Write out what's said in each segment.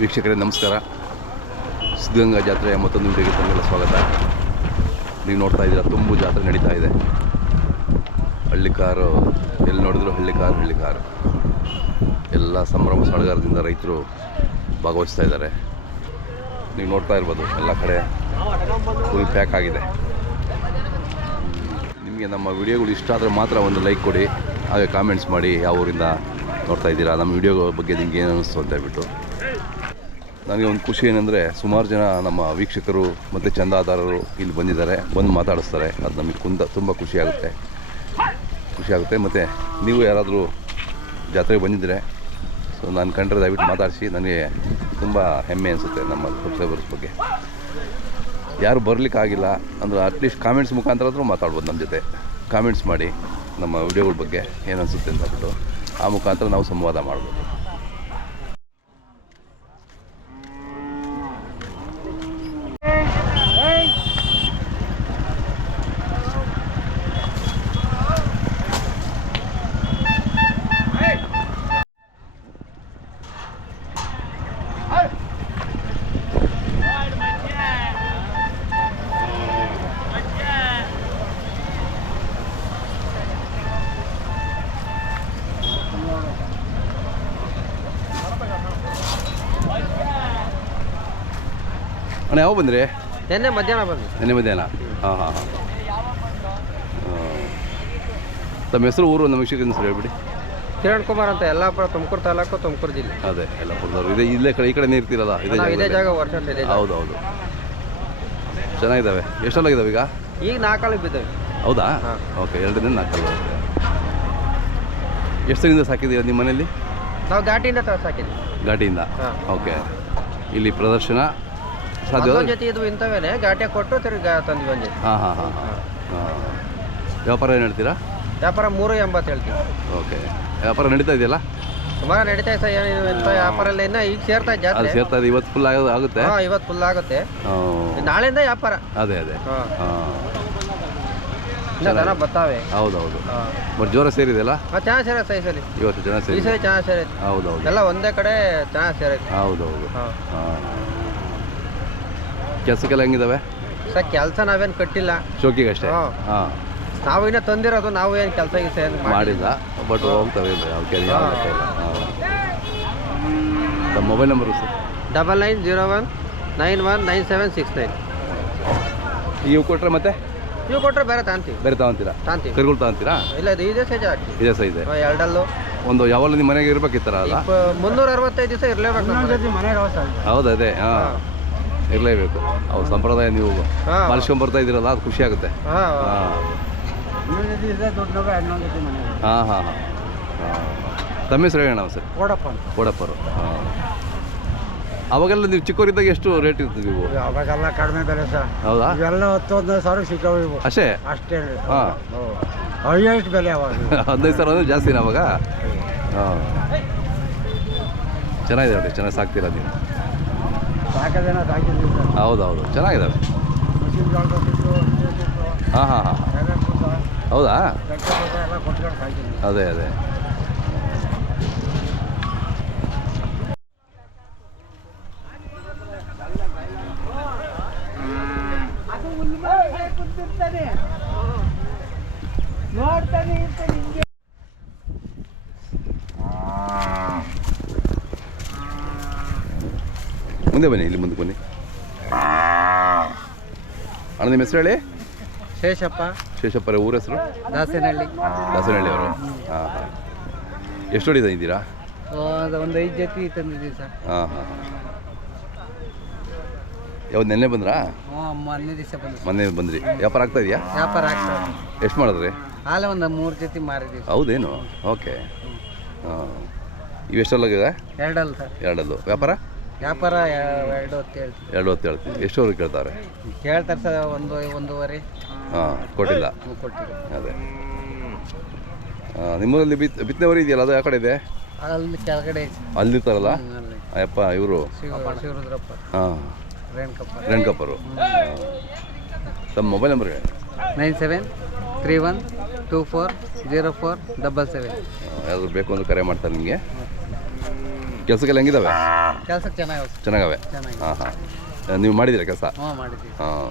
ವೀಕ್ಷಕರೇ ನಮಸ್ಕಾರ. ಸಿದ್ಧಗಂಗಾ ಜಾತ್ರೆಯ ಮತ್ತೊಂದು ವಿಡಿಯೋಗೆ ತಮಗೆಲ್ಲ ಸ್ವಾಗತ. ನೀವು ನೋಡ್ತಾ ಇದ್ದೀರಾ, ತುಂಬು ಜಾತ್ರೆ ನಡೀತಾ ಇದೆ. ಹಳ್ಳಿಕಾರು ಎಲ್ಲಿ ನೋಡಿದ್ರು ಹಳ್ಳಿಕಾರು ಎಲ್ಲ ಸಂಭ್ರಮ ಸಡಗರದಿಂದ ರೈತರು ಭಾಗವಹಿಸ್ತಾ ಇದ್ದಾರೆ. ನೀವು ನೋಡ್ತಾ ಇರ್ಬೋದು, ಎಲ್ಲ ಕಡೆ ಫುಲ್ ಪ್ಯಾಕ್ ಆಗಿದೆ. ನಿಮಗೆ ನಮ್ಮ ವಿಡಿಯೋಗಳು ಇಷ್ಟ ಆದರೆ ಮಾತ್ರ ಒಂದು ಲೈಕ್ ಕೊಡಿ, ಹಾಗೆ ಕಾಮೆಂಟ್ಸ್ ಮಾಡಿ ಯಾವ ಊರಿಂದ ನೋಡ್ತಾ ಇದ್ದೀರಾ, ನಮ್ಮ ವಿಡಿಯೋ ಬಗ್ಗೆ ನಿಮ್ಗೆ ಏನು ಅನ್ನಿಸ್ತು ಅಂತ ಹೇಳ್ಬಿಟ್ಟು. ನನಗೆ ಒಂದು ಖುಷಿ ಏನಂದರೆ, ಸುಮಾರು ಜನ ನಮ್ಮ ವೀಕ್ಷಕರು ಮತ್ತು ಚಂದಾದಾರರು ಇಲ್ಲಿ ಬಂದಿದ್ದಾರೆ, ಬಂದು ಮಾತಾಡಿಸ್ತಾರೆ. ಅದು ನಮಗೆ ತುಂಬ ಖುಷಿಯಾಗುತ್ತೆ. ಮತ್ತು ನೀವು ಯಾರಾದರೂ ಜಾತ್ರೆಗೆ ಬಂದಿದ್ದರೆ ಸೊ ನಾನು ಕಂಡ್ರೆ ದಯವಿಟ್ಟು ಮಾತಾಡಿಸಿ. ನನಗೆ ತುಂಬ ಹೆಮ್ಮೆ ಅನಿಸುತ್ತೆ ನಮ್ಮ ಸಬ್ಸ್ಕ್ರೈಬರ್ಸ್ ಬಗ್ಗೆ. ಯಾರು ಬರಲಿಕ್ಕಾಗಿಲ್ಲ ಅಂದರೆ ಅಟ್ಲೀಸ್ಟ್ ಕಾಮೆಂಟ್ಸ್ ಮುಖಾಂತರ ಆದರೂ ಮಾತಾಡ್ಬೋದು ನಮ್ಮ ಜೊತೆ. ಕಾಮೆಂಟ್ಸ್ ಮಾಡಿ ನಮ್ಮ ವಿಡಿಯೋಗಳ ಬಗ್ಗೆ ಏನು ಅನಿಸುತ್ತೆ ಅಂತ ಹೇಳ್ಬಿಟ್ಟು ಆ ಮುಖಾಂತರ ನಾವು ಸಂವಾದ ಮಾಡ್ಬೋದು. ಅಣ್ಣ ಯಾವ ಬಂದ್ರಿ? ನಿನ್ನೆ ಮಧ್ಯಾಹ್ನ ಬಂದ್ವಿ. ಹಾಂ. ತಮ್ಮ ಹೆಸರು, ಊರು, ನಮ್ಮ ವೀಕ್ಷಕರ ಹೆಸರು ಹೇಳ್ಬಿಡಿ. ಕಿರಣ್ ಕುಮಾರ್ ಅಂತ, ಯಲ್ಲಾಪುರ, ತುಮಕೂರು ತಾಲೂಕು, ತುಮಕೂರು ಜಿಲ್ಲೆ. ಅದೇ ಯಲ್ಲಾಪುರದವರು. ಇಲ್ಲೇ ಈ ಕಡೆನೇ ಇರ್ತೀರಲ್ಲ? ಇದೇ ಜಾಗ ವರ್ಷ. ಹೌದು. ಚೆನ್ನಾಗಿದ್ದಾವೆ. ಎಷ್ಟೆಲ್ಲಾಗಿದ್ದಾವೆ ಈಗ? ಈಗ 4 ಕಾಲಿಗೆ ಬಿದ್ದಾವೆ. ಹೌದಾ? ಓಕೆ, 2 ದಿನ 4 ಕಾಲು. ಎಷ್ಟು ದಿನದಿಂದ ಸಾಕಿದ್ದೀರಾ ನಿಮ್ಮ ಮನೆಯಲ್ಲಿ? ನಾವು ಘಾಟಿಯಿಂದ ಸಾಕಿದ್ವಿ. ಘಾಟಿಯಿಂದ? ಓಕೆ. ಇಲ್ಲಿ ಪ್ರದರ್ಶನ ಸಾಧ್ಯ ಜೊತೆ ಇದು ಇಂಥವೇನೆ ಘಾಟಿಯ ಕೊಟ್ಟು ತಿರುಗಿ ತಂದ್ವಿ ಒಂದು ಜೊತೆ. ಹಾಂ. ವ್ಯಾಪಾರ ಏನು ಹೇಳ್ತೀರಾ? ವ್ಯಾಪಾರ 380 ಹೇಳ್ತೀವಿ. ಓಕೆ. ವ್ಯಾಪಾರ ನಡೀತಾ ಇದೆಯಲ್ಲ? ಸುಮಾರು ನಡೀತಾ ಇದೆ. ಏನು ಇಂಥ ವ್ಯಾಪಾರ ಎಲ್ಲ ಇನ್ನೂ ಈಗ ಸೇರ್ತಾ ಜಾತ್ರೆ. ಸೇರ್ತಾ ಇದೆ. ಇವತ್ತು ಫುಲ್ ಆಗುತ್ತೆ? ಹಾಂ, ಇವತ್ತು ಫುಲ್ ಆಗುತ್ತೆ. ನಾಳೆಯಿಂದ ವ್ಯಾಪಾರ. ಅದೇ. ದನ ಬರ್ತಾವೆ. ಹೌದು. ಬಟ್ ಜೋರ ಸೇರಿದೆಯಲ್ಲ? ಚೆನ್ನಾಗಿ ಸೇರೈತೆ ಸೈಸಲ್ಲಿ. ಇವತ್ತು ಚೆನ್ನಾಗಿ ಸೇರಿ. ಈ ಸರಿ ಚೆನ್ನಾಗಿ ಸೇರೈತೆ. ಹೌದು. ಎಲ್ಲ ಒಂದೇ ಕಡೆ ಚೆನ್ನಾಗಿ ಸೇರೈತೆ. ಹೌದು. ಕೆಲಸಕ್ಕೆಲ್ಲ ಹೆಂಗಿದಾವೆ ಸರ್? ಕೆಲಸ ನಾವೇನು ಕಟ್ಟಿಲ್ಲ, ಶೋಕಿಗೆ ಅಷ್ಟೇ. ನಾವು ಇನ್ನೂ ತಂದಿರೋದು, ನಾವು ಏನು ಕೆಲಸ ಮಾಡಿಲ್ಲ. ಬಟ್ ಹೋಗ್ತವೆ. ತಮ್ಮ ಮೊಬೈಲ್ ನಂಬರು ಸರ್? 9901919769. ಇವು ಕೊಟ್ಟರೆ ಮತ್ತೆ ಇವು ಕೊಟ್ಟರೆ ಬೇರೆ ತಗೊಂತೀರಾ? ಕರುಗಳು ತಗೊಂತೀರಾ? ಇಲ್ಲ, ಇದು ಇದೇ ಸೈಜ್ ಆಗ್ತೀವಿ. ಇದೇ ಸೈಜ್ ಎರಡಲ್ಲೂ ಒಂದು ಯಾವಲ್ಲ ನಿಮ್ಮ ಮನೆಗೆ ಇರ್ಬೇಕಿತ್ತಾರ ಅಲ್ಲ? 365 ದಿವಸ ಇರಲೇಬೇಕು ಮನೆಗೆ. ಹೌದು, ಅದೇ. ಇರಲೇಬೇಕು. ಅವು ಸಂಪ್ರದಾಯ ನೀವು ಪಾಲಿಸ್ಕೊಂಡ್ಬರ್ತಾ ಇದ್ದೀರಲ್ಲ, ಅದು ಖುಷಿ ಆಗುತ್ತೆ. ಹಾಂ. ತಮ್ಮ ಹೆಸರು ಹೇಳೋಣ ಸರ್? ಕೋಡಪ್ಪರು. ಅವಾಗೆಲ್ಲ ನೀವು ಚಿಕ್ಕವರಿದ್ದಾಗ ಎಷ್ಟು ರೇಟ್ ಇರ್ತದೆ ನೀವು? ಅವಾಗೆಲ್ಲ ಕಡಿಮೆ ಬೆಲೆ ಸರ್. ಹೌದಾ? ಇವೆಲ್ಲ 10-15 ಸಿಕ್ಕವು ಅಷ್ಟೇ? ಹಾಂ. ಹೈಯೆಸ್ಟ್ ಬೆಲೆ ಅವಾಗ. 15,000 ಅಂದರೆ ಜಾಸ್ತಿನ ಅವಾಗ? ಹಾಂ. ಚೆನ್ನಾಗಿದೆ ನೋಡಿ, ಚೆನ್ನಾಗಿ ಸಾಕ್ತೀರಾ ನೀವು? ಹೌದು, ಚೆನ್ನಾಗಿದ್ದಾವೆ. ಹಾಂ. ಹೌದಾ? ಅದೇ. ಮುಂದೆ ಬನ್ನಿ, ಇಲ್ಲಿ ಮುಂದೆ ಬನ್ನಿ. ಅಣ್ಣ ನಿಮ್ಮ ಹೆಸರು ಹೇಳಿ? ಶೇಷಪ್ಪರ. ಊರ ಹೆಸರು? ದಾಸನಹಳ್ಳಿ ಅವರು. ಹಾಂ. ಎಷ್ಟು ಹೊಡಿತಾ ಇದ್ದೀರಾ? ಒಂದು 5 ಜೊತೆ ತಂದಿದ್ದೀವಿ ಸರ್. ಹಾಂ. ಯಾವ್ದು ನೆನ್ನೆ ಬಂದ್ರಾ? ಮೊನ್ನೆ ಬಂದ್ರಿ. ವ್ಯಾಪಾರ ಆಗ್ತಾ ಇದೆಯಾ? ವ್ಯಾಪಾರ ಆಗ್ತಾ. ಎಷ್ಟು ಮಾಡಿದ್ರಿ? ಹಾಲೆ ಒಂದು 3 ಜೊತೆ ಮಾರಿದ್ದೀವಿ. ಹೌದೇನು? ಓಕೆ. ಇವೆಷ್ಟಲ್ಲಾಗಿದೆ? 2 ಸರ್. 2 ವ್ಯಾಪಾರ 2 ಹೊತ್ತು ಹೇಳ್ತೀವಿ. ಎಷ್ಟುವರೆಗೆ ಕೇಳ್ತಾರೆ ಸರ್? 1-1.5. ಹಾಂ. ಕೊಟ್ಟಿಲ್ಲ. ಅದೇ. ನಿಮ್ಮೂರಲ್ಲಿ ಬಿತ್ತನೆವರಿ ಇದೆಯಲ್ಲ, ಅದು ಯಾವ ಕಡೆ ಇದೆ? ಅಲ್ಲಿ ಕೆಳಗಡೆ ಅಲ್ಲಿರ್ತಾರಲ್ಲ ಅಯ್ಯಪ್ಪ ಇವರು? ಶಿವರುದ್ರಪ್ಪ. ಹಾಂ. ರೇಣುಕಪ್ಪರು. ತಮ್ಮ ಮೊಬೈಲ್ ನಂಬರ್ ಹೇಳಿ? 9731240477. ಯಾವ್ದು ಬೇಕು ಅಂದ್ರೆ ಕರೆ ಮಾಡ್ತಾರೆ ನಿಮಗೆ. ಕೆಲಸಕ್ಕೆಲ್ಲ ಹೆಂಗಿದಾವೆ? ಕೆಲ್ಸಕ್ಕೆ ಚೆನ್ನಾಗವೆ. ಚೆನ್ನಾಗಿ. ಹಾಂ ಹಾಂ, ನೀವು ಮಾಡಿದ್ದೀರಾ ಕೆಲಸ? ಹಾಂ ಮಾಡಿದ್ದೀವಿ. ಹಾಂ,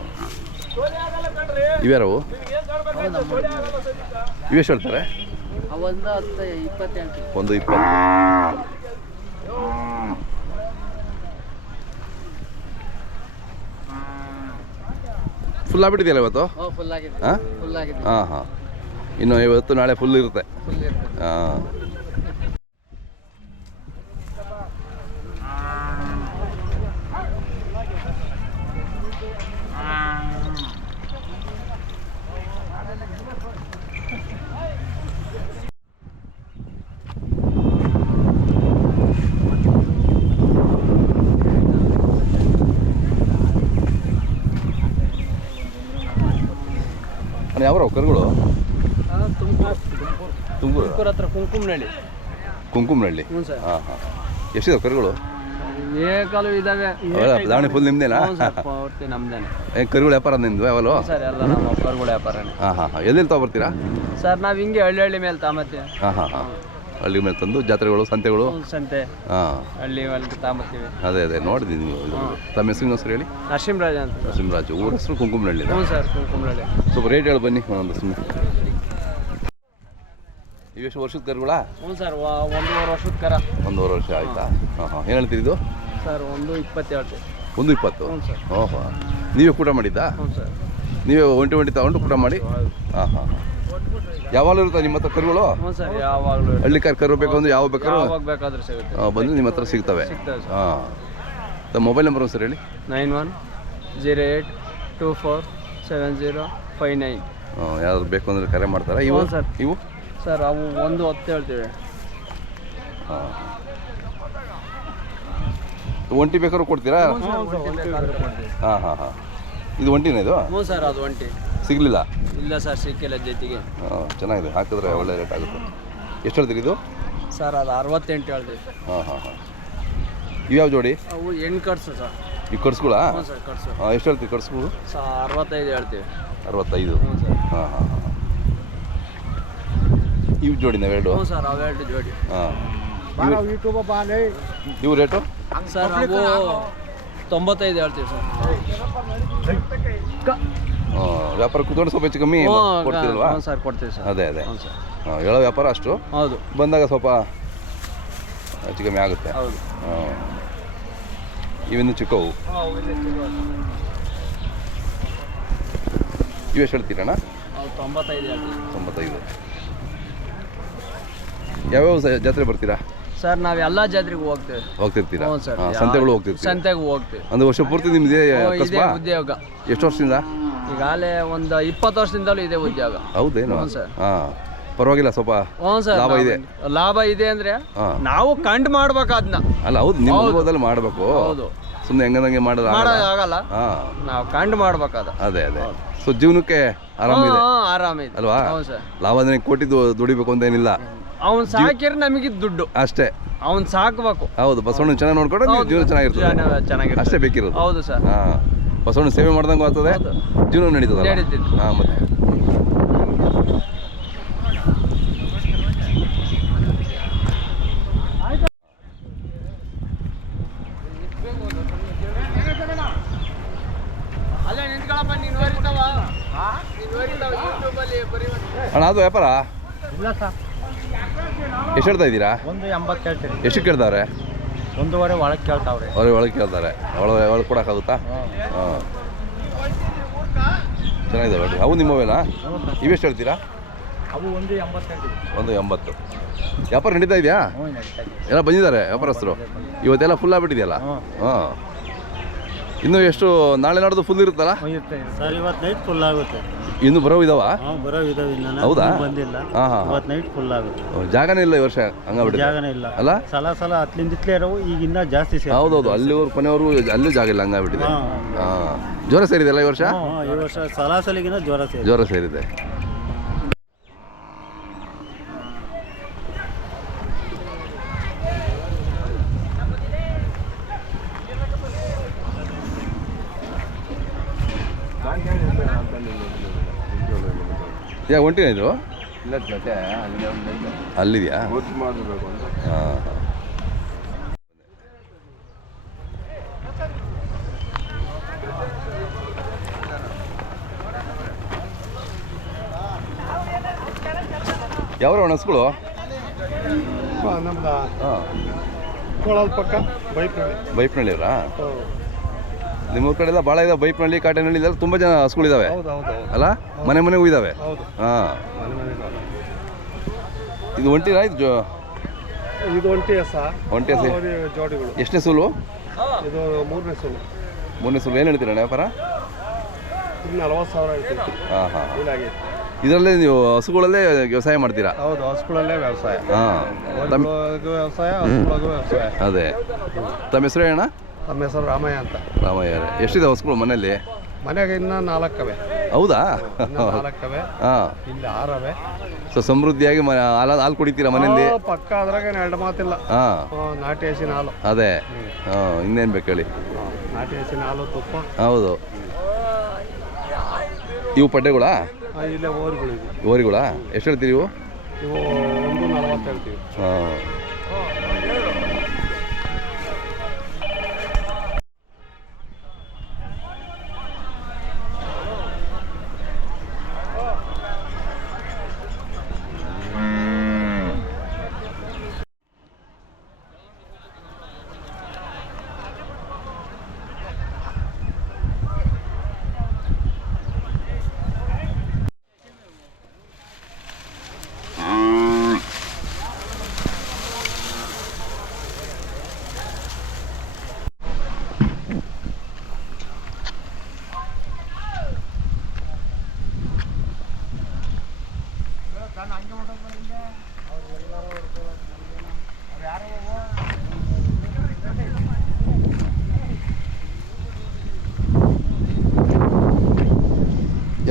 ಇವ್ಯಾರವು? ಇವೆಷ್ಟು ಹೇಳ್ತಾರೆ? ಒಂದು 10 20 ಹೇಳ್ತೀವಿ. ಒಂದು 20. ಫುಲ್ ಆಗ್ಬಿಟ್ಟಿದೆಯಲ್ಲ ಇವತ್ತು? ಫುಲ್ ಆಗಿದೆ. ಹಾಂ ಫುಲ್ ಆಗಿದೆ. ಹಾಂ ಹಾಂ, ಇನ್ನು ಇವತ್ತು ನಾಳೆ ಫುಲ್ ಇರುತ್ತೆ. ಫುಲ್ ಇರುತ್ತೆ. ಹಾಂ, ಯಾವ ಕರುಗಳು? ತುಮಕೂರು ಹತ್ರ ಕುಂಕುಮನಹಳ್ಳಿ. ಕುಂಕುಮನಹಳ್ಳಿ. ಹ್ಞೂ ಸರ್. ಹಾಂ ಹಾಂ, ಎಷ್ಟಿದಾವೆ ಕರುಗಳು? ಏಕಾಲು ಇದಾವೆ. ದಾವಣಿ ಫುಲ್ ನಿಮ್ದೇನಾ? ಪೂರ್ತಿ ನಮ್ದೇನೆ. ಕರುಗಳು ವ್ಯಾಪಾರ ನಿಮ್ದು ಯಾವಲ್ಲೋ? ಸರ್ ಎಲ್ಲ ನಮ್ಮ ಕರುಗಳ ವ್ಯಾಪಾರನೇ. ಹಾಂ ಹಾಂ ಹಾಂ, ಎಲ್ಲಿ ತೊಗೊಬರ್ತೀರಾ? ಸರ್ ನಾವು ಹಿಂಗೆ ಹಳ್ಳಿ ಮೇಲೆ ತಾಂಬತ್ತೀವಿ. ಹಾಂ ಹಾಂ ಹಾಂ, ಹಳ್ಳಿ ಮೇಲೆ ತಂದು ಜಾತ್ರೆಗಳು ಸಂತೆಗಳು. ಸಂತೆ ಹಾಂ, ಹಳ್ಳಿ ಮೇಲೆ ತಾಂಬತ್ತೀವಿ. ಅದೇ ಅದೇ ನೋಡಿದ್ದೀನಿ ನೀವು. ತಮ್ಮ ಹೆಸರಿನ ಹೆಸರು ಹೇಳಿ? ನರಸಿಂಹರಾಜ ಅಂತ. ನರಸಿಂಹರಾಜು. ಊರ ಹೆಸರು ಕುಂಕುಮನಹಳ್ಳಿ. ಹ್ಞೂ ಸರ್, ಕುಂಕುಮನಹಳ್ಳಿ. ಸ್ವಲ್ಪ ರೇಟ್ ಹೇಳಿ ಬನ್ನಿ ಒಂದೊಂದು ಸುಮ್ಮನೆ. ಇವೆಷ್ಟು ವರ್ಷದ ಕರುಗಳಾ? ಹ್ಞೂ ಸರ್, 1.5 ವರ್ಷದ ಕರ. 1.5 ವರ್ಷ ಆಯ್ತಾ? ಹಾಂ ಹಾಂ, ಏನು ಹೇಳ್ತೀರಿ ಇದು? ಸರ್ 1.20 ಹೇಳ್ತೀವಿ. 1.20? ಹ್ಞೂ ಸರ್. ಓಹೋ, ನೀವೇ ಕೂಟ ಮಾಡಿದ್ದಾ? ಹ್ಞೂ ಸರ್. ನೀವೇ ಒಂಟಿ ತಗೊಂಡು ಕೂಟ ಮಾಡಿ? ಹಾಂ ಹಾಂ ಹಾಂ. ಯಾವಾಗಲೂ ಇರುತ್ತೆ ನಿಮ್ಮ ಹತ್ರ ಕರುಗಳು? ಹ್ಞೂ ಸರ್, ಯಾವಾಗಲೂ. ಹಳ್ಳಿ ಕರು ಬೇಕು ಅಂದ್ರೆ ಯಾವ ಬೇಕಾದ್ರೂ ಯಾವಾಗ ಬೇಕಾದ್ರೂ ಸಿಗುತ್ತೆ. ಬಂದು ನಿಮ್ಮ ಹತ್ರ ಸಿಗ್ತವೆ. ಸಿಗ್ತವೆ ಸರ್. ಹಾಂ, ತಮ್ಮ ಮೊಬೈಲ್ ನಂಬರ್ ಸರ್ ಹೇಳಿ? 9108247059. ಯಾರಾದ್ರು ಬೇಕು ಅಂದರೆ ಕರೆ ಮಾಡ್ತಾರಾ? ಇವು ಸರ್. ಇವು ಸರ್ ಅವು 1.10 ಹೇಳ್ತೀವಿ. ಹಾಂ, ಒಂಟಿ ಬೇಕಾದ್ರೂ ಕೊಡ್ತೀರಾ? ಹಾಂ ಹಾಂ ಹಾಂ, ಇದು ಒಂಟಿನ ಇದು? ಹ್ಞೂ ಸರ್, ಅದು ಒಂಟಿ. ಸಿಗಲಿಲ್ಲ? ಇಲ್ಲ ಸರ್, ಸಿಕ್ಕಿಲ್ಲ ಜೊತೆಗೆ. ಹಾಂ, ಚೆನ್ನಾಗಿದೆ, ಹಾಕಿದ್ರೆ ಒಳ್ಳೆ ರೇಟ್ ಆಗುತ್ತೆ. ಎಷ್ಟು ಹೇಳ್ತೀರಿ ಇದು? ಸರ್ ಅದು 68 ಹೇಳ್ತೀವಿ. ಹಾಂ ಹಾಂ ಹಾಂ. ಇವ್ಯಾವ ಜೋಡಿ? ಅವು ಹೆಣ್ಣು ಕಟ್ಸು ಸರ್. ಈ ಕಟ್ಸ್ಗಳಾ? ಹ್ಞೂ ಸರ್, ಕಟ್ಸು. ಹಾಂ, ಎಷ್ಟು ಹೇಳ್ತೀವಿ ಕಟ್ಸ್ಗಳು? ಸರ್ 65 ಹೇಳ್ತೀವಿ. 65? ಹ್ಞೂ ಸರ್. ಹಾಂ ಹಾಂ ಹಾಂ. ಇವು ಜೋಡಿನ ಎರಡು? ಹ್ಞೂ ಸರ್, ಅವೆರಡು ಜೋಡಿ. ಹಾಂ, ಇವು ರೇಟು? ಸರ್ ಅವು 95 ಹೇಳ್ತೀವಿ ಸರ್. ವ್ಯಾಪಾರ ಕೂತ್ಕೊಂಡು ಸ್ವಲ್ಪ ಹೆಚ್ಚು ಕಮ್ಮಿ ಕೊಡ್ತೀರಲ್ವಾ? ಹ್ಞೂ ಸರ್, ಕೊಡ್ತೀವಿ ಸರ್. ಅದೇ ಹ್ಞೂ ಸರ್. ಹೇಳೋ ವ್ಯಾಪಾರ ಅಷ್ಟು, ಹೌದು. ಬಂದಾಗ ಸ್ವಲ್ಪ ಹೆಚ್ಚು ಕಮ್ಮಿ ಆಗುತ್ತೆ. ಹೌದು. ಇವಿನ್ನು ಚಿಕ್ಕವು. ಇವೆಷ್ಟು ಹೇಳ್ತೀರಣ್ಣ? 95 ಹೇಳ್ತೀವಿ. 95. ಯಾವ್ಯಾವ ಜಾತ್ರೆ ಬರ್ತೀರಾ ಸರ್? ನಾವು ಎಲ್ಲ ಜಾತ್ರೆಗೂ ಹೋಗ್ತಿರ್ತೀರಾ? ಹ್ಞೂ ಸರ್. ಸಂತೆಗಳು ಹೋಗ್ತಿರ್ತೀರಾ? ಸಂತೆಗೂ ಹೋಗ್ತೀವಿ. ಒಂದು ವರ್ಷ ಪೂರ್ತಿ ನಿಮ್ದು ಇದೇ ಕಸ್ಬಾ? ಉದ್ಯೋಗ. ಎಷ್ಟು ವರ್ಷದಿಂದ? ಈಗಾಗಲೇ ಒಂದು 20 ವರ್ಷದಿಂದಲೂ ಇದೆ ಉದ್ಯೋಗ. ಹೌದೇನು? ಹ್ಞೂ ಸರ್. ಹಾಂ, ಪರವಾಗಿಲ್ಲ, ಸ್ವಲ್ಪ ಹ್ಞೂ ಸರ್, ಲಾಭ ಇದೆ. ಲಾಭ ಇದೆ ಅಂದರೆ ಹಾಂ, ನಾವು ಕಂಡು ಮಾಡ್ಬೇಕು ಅದನ್ನ. ಅಲ್ಲ ಹೌದು, ನಿಮ್ಮ ಅನುಭವದಲ್ಲಿ ಮಾಡಬೇಕು. ಹೌದು, ಸುಮ್ಮನೆ ಹೆಂಗಂಗೆ ಮಾಡೋಕ್ಕಾಗಲ್ಲ. ಹಾಂ, ನಾವು ಕಂಡು ಮಾಡ್ಬೇಕಾದ. ಅದೇ ಸೊ ಜೀವನಕ್ಕೆ ಆರಾಮಿದೆ ಆರಾಮಿದೆ ಅಲ್ವಾ? ಹೌದು ಸರ್. ಲಾಭದಾನ ಕೋಟಿ ದುಡಿಬೇಕು ಅಂತ ಏನಿಲ್ಲ. ಅವ್ನು ಸಾಕಿದ್ರೆ ನಮಗಿದ್ ದುಡ್ಡು ಅಷ್ಟೇ. ಅವ್ನು ಸಾಕ್ಬೇಕು. ಹೌದು, ಬಸವಣ್ಣ ಚೆನ್ನಾಗಿ ನೋಡ್ಕೊಂಡು ನೀವು ಜೀವನ ಚೆನ್ನಾಗಿರ್ತದೆ. ಅಷ್ಟೇ ಬೇಕಿರೋದು. ಹೌದು ಸರ್. ಹಾಂ, ಬಸವಣ್ಣ ಸೇವೆ ಮಾಡ್ದಂಗೆ ಆಗ್ತದೆ, ಜೀವನ ನಡೀತದೆ. ಹಾಂ, ಮತ್ತೆ ಅಣ್ಣ ಅದು ವ್ಯಾಪಾರ ಎಷ್ಟು ಹೇಳ್ತಾ ಇದ್ದೀರಾ? 1.80 ಹೇಳ್ತೀರಿ. ಎಷ್ಟು ಕೇಳ್ತಾವ್ರೆ? 1.5 ಒಳಗೆ ಕೇಳ್ತಾವ್ರೆ. ಒಳಗೆ ಕೇಳ್ತಾರೆ. ಒಳಗೆ ಕೊಡೋಕ್ಕಾಗುತ್ತಾ? ಹಾಂ, ಚೆನ್ನಾಗಿದ್ದಾವೆ. ಅವು ನಿಮ್ಮವೇನಾ? ಇವೆಷ್ಟು ಹೇಳ್ತೀರಾ? ಅವು 1.80 1.80. ವ್ಯಾಪಾರ ನಡೀತಾ ಇದೆಯಾ? ಎಲ್ಲ ಬಂದಿದ್ದಾರೆ ವ್ಯಾಪಾರಸ್ಥರು. ಇವತ್ತೆಲ್ಲ ಫುಲ್ ಆಗಿಬಿಟ್ಟಿದೆಯಲ್ಲ? ಹಾಂ, ಇನ್ನು ಎಷ್ಟು ನಾಳೆ ನಾಡ್ದು ಫುಲ್ ಇರುತ್ತಲ್ಲ ಸರ್? ಇವತ್ತು ನೈಟ್ ಫುಲ್ ಆಗುತ್ತೆ. ಇನ್ನು ಬರೋ ಇದಾವ? ಬರೋ ಇದಾವೆ. ಹೌದಾ? ಬಂದಿಲ್ಲ. ಹಾಂ ಹಾಂ, ಇವತ್ತು ನೈಟ್ ಫುಲ್ ಆಗುತ್ತೆ. ಜಾಗನೇ ಇಲ್ಲ ಈ ವರ್ಷ, ಹಂಗಾಗ್ಬಿಟ್ಟಿದೆ. ಜಾಗನೇ ಇಲ್ಲ ಅಲ್ಲ? ಸಲ ಹತ್ಲಿಂದ ಇತ್ಲೇ ಇರೋವು, ಈಗಿನ್ನ ಜಾಸ್ತಿ. ಹೌದೌದು, ಅಲ್ಲಿವರೆಗೂ ಕೊನೆಯವರು ಅಲ್ಲೂ ಜಾಗ ಇಲ್ಲ, ಹಂಗಾಗ್ಬಿಟ್ಟಿದೆ. ಹಾಂ, ಜ್ವರ ಸೇರಿದೆ ಅಲ್ಲ ಈ ವರ್ಷ? ಈ ವರ್ಷ ಸಲಿಗಿನ ಜ್ವರ ಸೇರಿದೆ. ಒಂಟಿನ ಇದು? ಅಲ್ಲಿದೆಯಾ? ಹಾಂ ಹಾಂ, ಯಾವ ಹಸುಗಳು? ನಮ್ದು ಹಾಂ, ಕೋಳದ ಪಕ್ಕ ಬೈಕ್ನಲ್ಲಿ. ಬೈಪ್ನಳ್ಳಿಯವರಾ? ನಿಮ್ಮೂರ ಕಡೆ ಎಲ್ಲ ಭಾಳ ಇದಾವೆ, ಬೈಪ್ನಳ್ಳಿ, ಕಾಟೇನಹಳ್ಳಿ ಇದೆಲ್ಲ ತುಂಬ ಜನ ಹಸುಗಳಿದ್ದಾವೆ ಹೌದು ಹೌದು ಹೌದು ಅಲ್ಲ? ಮನೆ ಮನೆಗೂ ಇದ್ದಾವೆ. ಹೌದು. ಹಾಂ, ಮನೆ ಮನೆ ಇದಾವೆ. ಇದು ಒಂಟಿನಾ? ಇದು ಇದು ಒಂಟಿ ಹಸ. ಒಂಟಿ ಹಸ. ಜೋಡಿಗಳು. ಎಷ್ಟನೇ ಸೂಲು? ಇದು 3ನೇ ಸೂಲು. 3ನೇ ಸೂಲು ಏನು ಹೇಳ್ತೀರಣ್ಣ ವ್ಯಾಪಾರ? ಇದು 40,000 ಹೇಳ್ತೀವಿ. ಹಾಂ ಹಾಂ. ಇದಾಗಿದೆ. ಇದರಲ್ಲೇ ನೀವು ಹಸುಗಳಲ್ಲೇ ವ್ಯವಸಾಯ ಮಾಡ್ತೀರಾ? ಹೌದು, ಹಸುಗಳಲ್ಲೇ ವ್ಯವಸಾಯ. ಹಾಂ, ಹೊಲಗಳಿಗೂ ವ್ಯವಸಾಯ, ಹಸುಗಳಿಗೂ ವ್ಯವಸಾಯ. ಅದೇ. ತಮ್ಮ ಹೆಸರು ಅಣ್ಣ? ನಮ್ಮ ಹೆಸರು ರಾಮಯ್ಯ ಅಂತ. ರಾಮಯ್ಯ. ಎಷ್ಟಿದೆ ಹಸುಗಳು ಮನೆಯಲ್ಲಿ? ಮನೆಯಾಗ ಇನ್ನ 4 ಅವೆ. ಹೌದಾ? 4 ಅವೆ. ಹಾಂ. ಇಲ್ಲಿ 6 ಅವೆ. ಸೊ ಸಮೃದ್ಧಿಯಾಗಿ ಹಾಲು ಕುಡಿತೀರಾ ಮನೆಯಲ್ಲಿ? ಪಕ್ಕ ಅದ್ರಾಗ ಎರಡು ಮಾತಿಲ್ಲ. ಹಾಂ, ನಾಟಿ ಹಸಿನ ಹಾಲು. ಅದೇ. ಹಾಂ, ಇನ್ನೇನು ಬೇಕು ಹೇಳಿ. ನಾಟಿ ಹಸಿನ ಹಾಲು, ತುಪ್ಪ. ಹೌದು. ಇವು ಪಡ್ಡೆಗಳಾ? ಇಲ್ಲೇ ಓರಿಗಳಿವೆ. ಓರಿಗಳಾ? ಎಷ್ಟು ಹೇಳ್ತೀರಿ ಇವು? ಇವು 1,40 ಹೇಳ್ತೀವಿ. ಹಾಂ.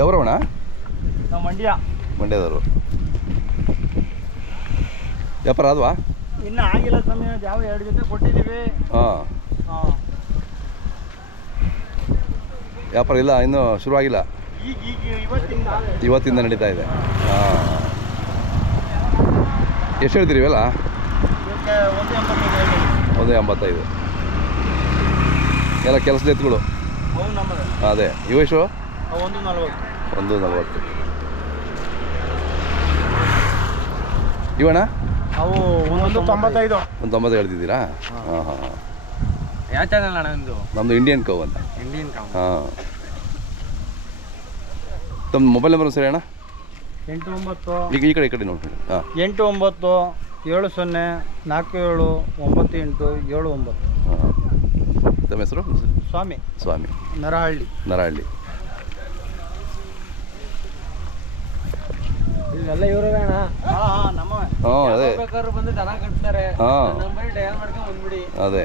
ಯಾವ್ರವಣ? ನಾವು ಮಂಡ್ಯದವರು. ವ್ಯಾಪಾರ ಆದ್ವಾ? ಇನ್ನು ಆಗಿಲ್ಲ ಸಮಯ. ಯಾವ 2 ಜೊತೆ ಕೊಟ್ಟಿದ್ದೀವಿ. ಹಾಂ. ವ್ಯಾಪಾರ ಇಲ್ಲ, ಇನ್ನೂ ಶುರುವಾಗಿಲ್ಲ. ಇವತ್ತಿಂದ ನಡೀತಾ ಇದೆ. ಹಾಂ. ಎಷ್ಟು ಹೇಳ್ತೀರಿ ಇವೆಲ್ಲ? 1,85. ಎಲ್ಲ ಕೆಲಸದ ಎತ್ತುಗಳು? ಅದೇ. ಇವೆಷ್ಟು? 1,40. ಇವಣ್ಣ? ಅವು 1,95. 1,90 ಹೇಳ್ತಿದ್ದೀರಾ? ಹಾಂ ಹಾಂ ಹಾಂ. ಯಾವ ಚಾನಲ್ ಅಣ್ಣ ನಿಮ್ಮದು? ನಮ್ಮದು ಇಂಡಿಯನ್ ಕೌ ಅಂತ. Indian cow. ಹಾಂ. ತಮ್ಮ ಮೊಬೈಲ್ ನಂಬರ್ ಸರಿ ಅಣ್ಣ? 89 ಈಗ ಈ ಕಡೆ ನೋಡಿ. ಹಾಂ. 89 70 47 98 79. ಹಾಂ. ತಮ್ಮ ಹೆಸರು? ಸ್ವಾಮಿ. ಸ್ವಾಮಿ. ನರಹಳ್ಳಿ. ಇವೆಲ್ಲ ಇವ್ರೇ ಅಣ್ಣ. ನಮ್ಮ ಹಾಂ, ಅದೇ. ಬೇಕಾದ್ರೂ ಬಂದು ದನ ಕಟ್ತಾರೆ. ಹಾಂ, ನಂಬರ್ ಡಯಲ್ ಮಾಡ್ಕೊಂಡು ಬಂದ್ಬಿಡಿ. ಅದೇ.